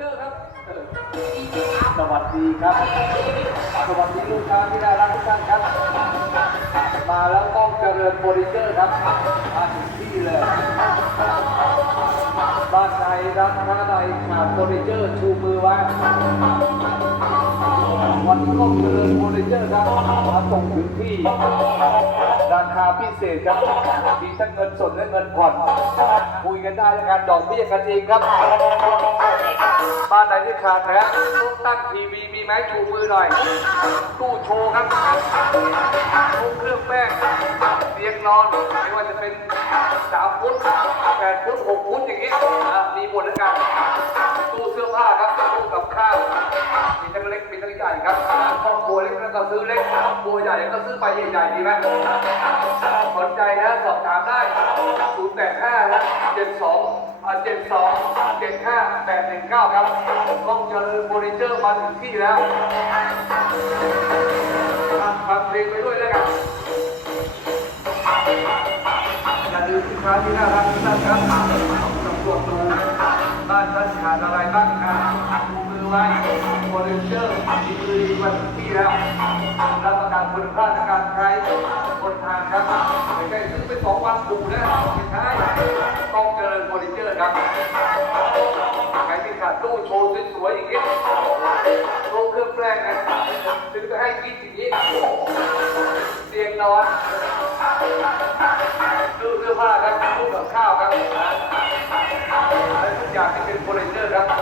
สวัสดีครับ สวัสดีลูกค้าที่น่ารักทุกท่านครับ มาแล้วต้องเจริญโปรดิเจอร์ครับมาถึงที่เลยบ้านใดร้านค้าใดขาดโปรดิเจอร์ชูมือไว้วันนี้ต้องเจริญโปรดิเจอร์ครับมาส่งถึงที่ ราคาพิเศษครับมีทั้งเงินสดและเงินผ่อนคุยกันได้แล้วกันดอกเบี้ยกันเองครับ บ้านไหนที่ขาดนตู้ตั้งทีวีมีไหมชูมือหน่อย ตู้โชว์ครับตู้เครื่องแป้งเตียงนอนไม่ว่าจะเป็นสามฟุตแปดฟุตหกฟุตอย่างนี้อะมีหมดแล้วกันตู้เสื้อผ้าครับตู้กับข้าวมีทั้งเล็กมีทั้งใหญ่ครับครอบครัวเล็กก็ซื้อเล็กครอบครัวใหญ่ก็ซื้อไปใหญ่ๆดีไหมสนใจนะสอบถามได้0 8 5นะ72 อ่า72 75 819ครับต้องเจริญโมนิเตอร์มาถึงที่แล้วฟังเพลงไปด้วยแล้วกันอย่าลืมสินค้าที่น่ารักทุกท่านครับสำรวจดูบ้านท่านขาดอะไรบ้างครับดูมือไว้โมนิเตอร์ดีมือดีมาถึงที่แล้วรับประกันคุณภาพในการใช้บนทางครับไม่ใช่ซื้อไปสองวันดูนะไวยอย่างเงี้ยลงเครื่องแรกนะถึงจะให้คิดอย่างนี้เสียงนอนดูเสื้อผ้าครับดูกับข้าวครับอะไรทุกอย่างที่เป็นโฟลเจอร์ครับ